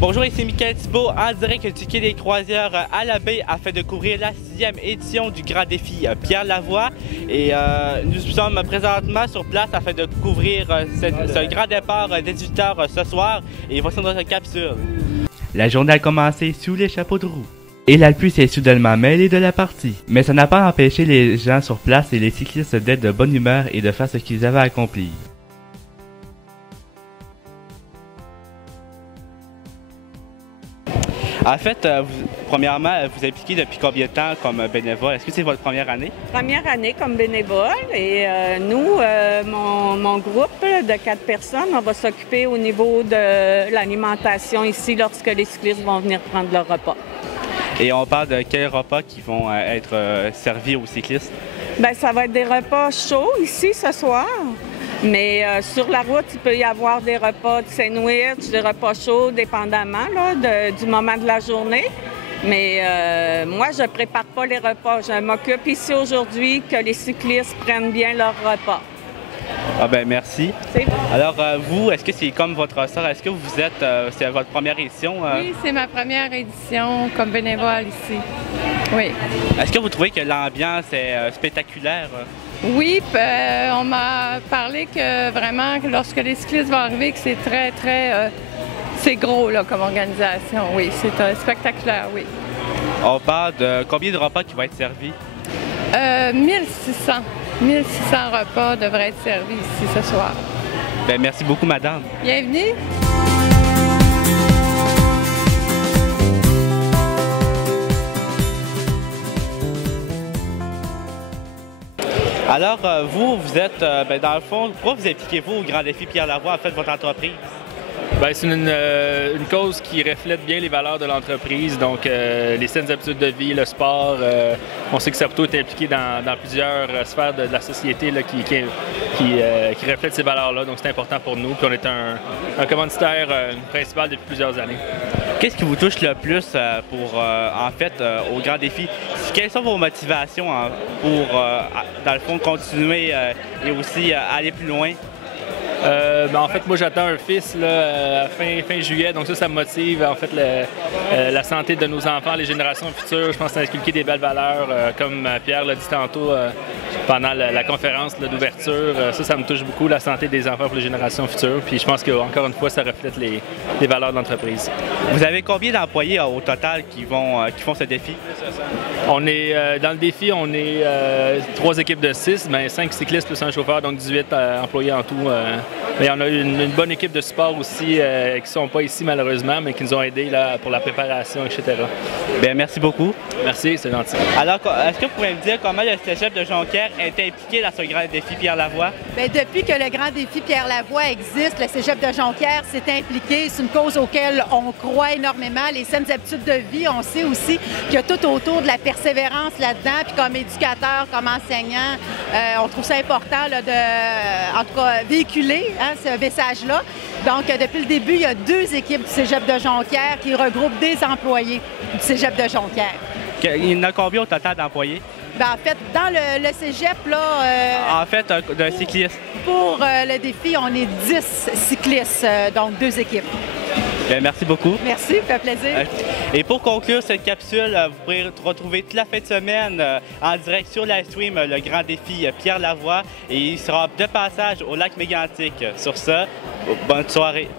Bonjour, ici Michael Thibault en direct du quai des croisières à la baie afin de couvrir la 6e édition du Grand Défi Pierre Lavoie. Et nous sommes présentement sur place afin de couvrir ce grand départ dès 18h ce soir. Et voici notre capsule. La journée a commencé sous les chapeaux de roue. Et la pluie s'est soudainement mêlée de la partie. Mais ça n'a pas empêché les gens sur place et les cyclistes d'être de bonne humeur et de faire ce qu'ils avaient accompli. En fait, premièrement, vous impliquez depuis combien de temps comme bénévole? Est-ce que c'est votre première année? Première année comme bénévole et nous, mon groupe de 4 personnes, on va s'occuper au niveau de l'alimentation ici lorsque les cyclistes vont venir prendre leur repas. Et on parle de quels repas qui vont être servis aux cyclistes? Bien, ça va être des repas chauds ici ce soir. Mais sur la route, il peut y avoir des repas de sandwich, des repas chauds, dépendamment là, du moment de la journée. Mais moi, je ne prépare pas les repas. Je m'occupe ici aujourd'hui que les cyclistes prennent bien leur repas. Ah ben merci. C'est bon. Alors vous, est-ce que c'est comme votre sœur? Est-ce que vous êtes, c'est votre première édition? Oui, c'est ma première édition comme bénévole ici. Oui. Est-ce que vous trouvez que l'ambiance est spectaculaire? Oui, on m'a parlé que vraiment, lorsque les cyclistes vont arriver, que c'est très, c'est gros là, comme organisation. Oui, c'est spectaculaire, oui. On parle de combien de repas qui vont être servis? 1600 repas devraient être servis ici ce soir. Bien, merci beaucoup, madame. Bienvenue. Alors, vous êtes, dans le fond, pourquoi vous impliquez-vous au Grand Défi Pierre Lavoie, en fait, votre entreprise? Bien, c'est une cause qui reflète bien les valeurs de l'entreprise, donc les saines habitudes de vie, le sport. On sait que Saputo est impliqué dans plusieurs sphères de la société là, qui reflètent ces valeurs-là, donc c'est important pour nous. Puis on est un commanditaire principal depuis plusieurs années. Qu'est-ce qui vous touche le plus au Grand Défi? Quelles sont vos motivations pour, dans le fond, continuer et aussi aller plus loin? En fait, moi, j'attends un fils là, fin juillet, donc ça me motive. En fait, la santé de nos enfants, les générations futures, je pense inculquer des belles valeurs, comme Pierre l'a dit tantôt pendant la conférence d'ouverture. Ça me touche beaucoup, la santé des enfants pour les générations futures. Puis je pense qu'encore une fois, ça reflète les valeurs de l'entreprise. Vous avez combien d'employés au total qui font ce défi? On est, dans le défi, on est 3 équipes de 6, 5 cyclistes plus un chauffeur, donc 18 employés en tout. Mais on a une bonne équipe de support aussi qui ne sont pas ici malheureusement, mais qui nous ont aidés là, pour la préparation, etc. Bien, merci beaucoup. Merci, c'est gentil. Alors, est-ce que vous pouvez me dire comment le cégep de Jonquière est impliqué dans ce Grand Défi Pierre Lavoie? Bien, depuis que le Grand Défi Pierre Lavoie existe, le cégep de Jonquière s'est impliqué. C'est une cause auquel on croit énormément. Les saines habitudes de vie, on sait aussi qu'il y a tout autour de la persévérance là-dedans. Puis comme éducateur, comme enseignant, on trouve ça important là, en tout cas, véhiculer ce message-là. Donc, depuis le début, il y a 2 équipes du cégep de Jonquière qui regroupent des employés du cégep de Jonquière. Il y en a combien au total d'employés? Bien, en fait, dans le cégep, là... En fait, d'un cycliste. Pour le défi, on est 10 cyclistes, donc 2 équipes. Bien, merci beaucoup. Merci, ça fait plaisir. Et pour conclure cette capsule, vous pourrez retrouver toute la fin de semaine en direct sur la stream le Grand Défi Pierre Lavoie et il sera de passage au lac Mégantic. Sur ce, bonne soirée.